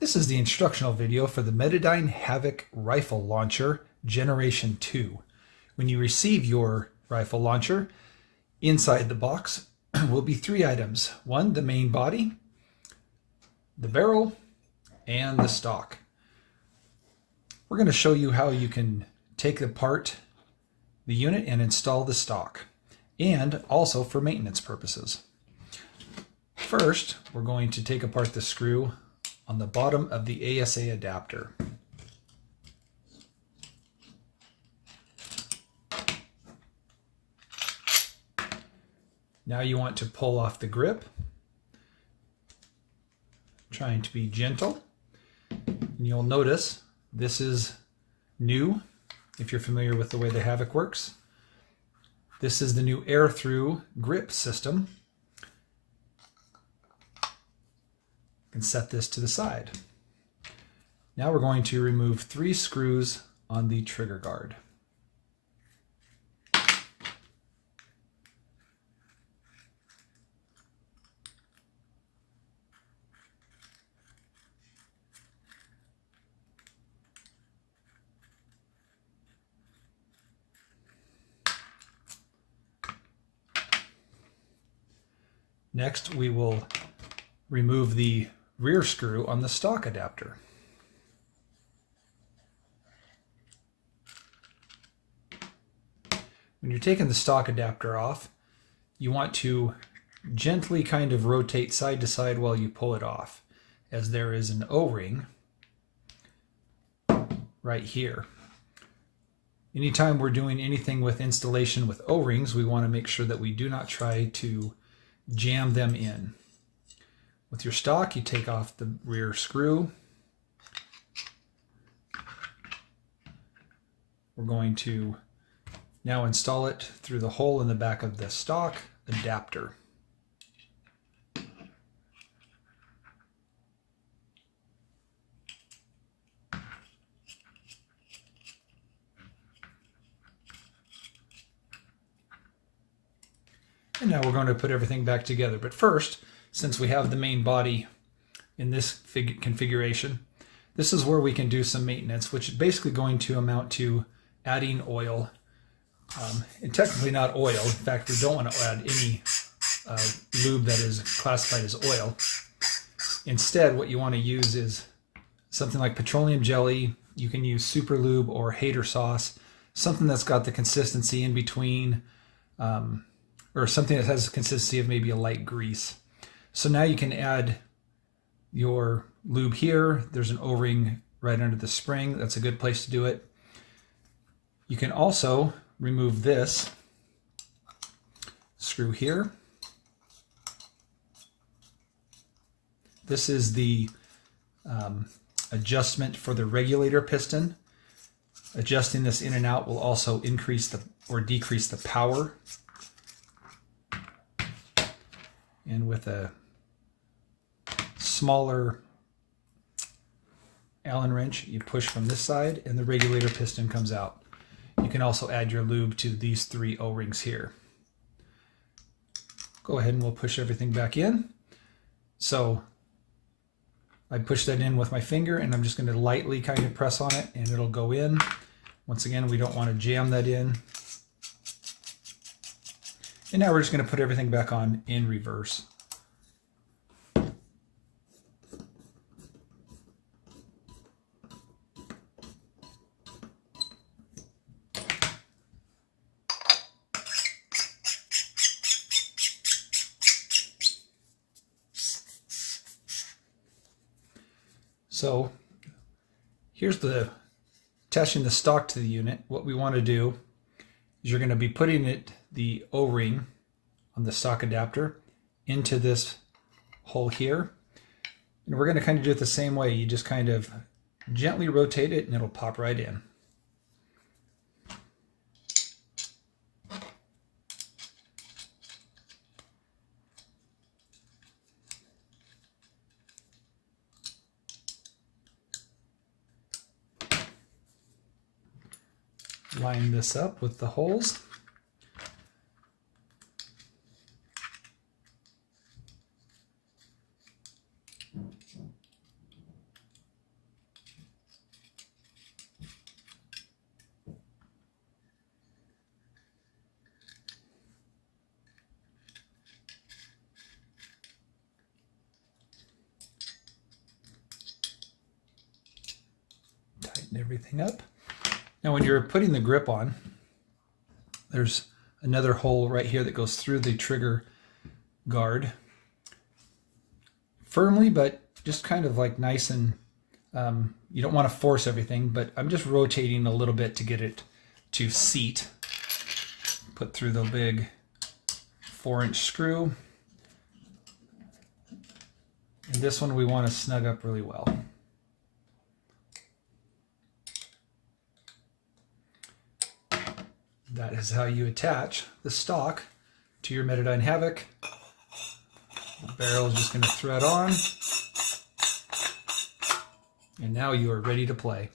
This is the instructional video for the Metadyne Havoc Rifle Launcher Generation 2. When you receive your rifle launcher, inside the box will be three items. One, the main body, the barrel, and the stock. We're going to show you how you can take apart the unit and install the stock, and also for maintenance purposes. First, we're going to take apart the screw on the bottom of the ASA adapter. Now you want to pull off the grip, trying to be gentle. And you'll notice this is new, if you're familiar with the way the Havoc works. This is the new air-through grip system. You can set this to the side. Now we're going to remove 3 screws on the trigger guard. Next, we will remove the rear screw on the stock adapter. When you're taking the stock adapter off, you want to gently kind of rotate side to side while you pull it off, as there is an O-ring right here. Anytime we're doing anything with installation with O-rings, we want to make sure that we do not try to jam them in. With your stock, you take off the rear screw. We're going to now install it through the hole in the back of the stock adapter. And now we're going to put everything back together. But first, since we have the main body in this configuration, this is where we can do some maintenance, which is basically going to amount to adding oil. And technically not oil. In fact, we don't want to add any lube that is classified as oil. Instead, what you want to use is something like petroleum jelly. You can use super lube or hater sauce, something that's got the consistency in between, or something that has the consistency of maybe a light grease. So now you can add your lube here. There's an O-ring right under the spring. That's a good place to do it. You can also remove this screw here. This is the adjustment for the regulator piston. Adjusting this in and out will also increase or decrease the power. And with a smaller Allen wrench, you push from this side and the regulator piston comes out. You can also add your lube to these 3 O-rings here. Go ahead and we'll push everything back in. So I push that in with my finger and I'm just going to lightly kind of press on it and it'll go in. Once again, we don't want to jam that in. And now we're just going to put everything back on in reverse. So here's attaching the stock to the unit. What we want to do is you're going to be putting the O-ring on the stock adapter into this hole here. And we're going to kind of do it the same way. You just kind of gently rotate it and it'll pop right in. Line this up with the holes. everything up. Now when you're putting the grip on, there's another hole right here that goes through the trigger guard. Firmly, but just kind of like nice and, you don't want to force everything, but I'm just rotating a little bit to get it to seat. Put through the big 4-inch screw. And this one we want to snug up really well. That is how you attach the stock to your Metadyne Havoc. The barrel is just going to thread on. And now you are ready to play.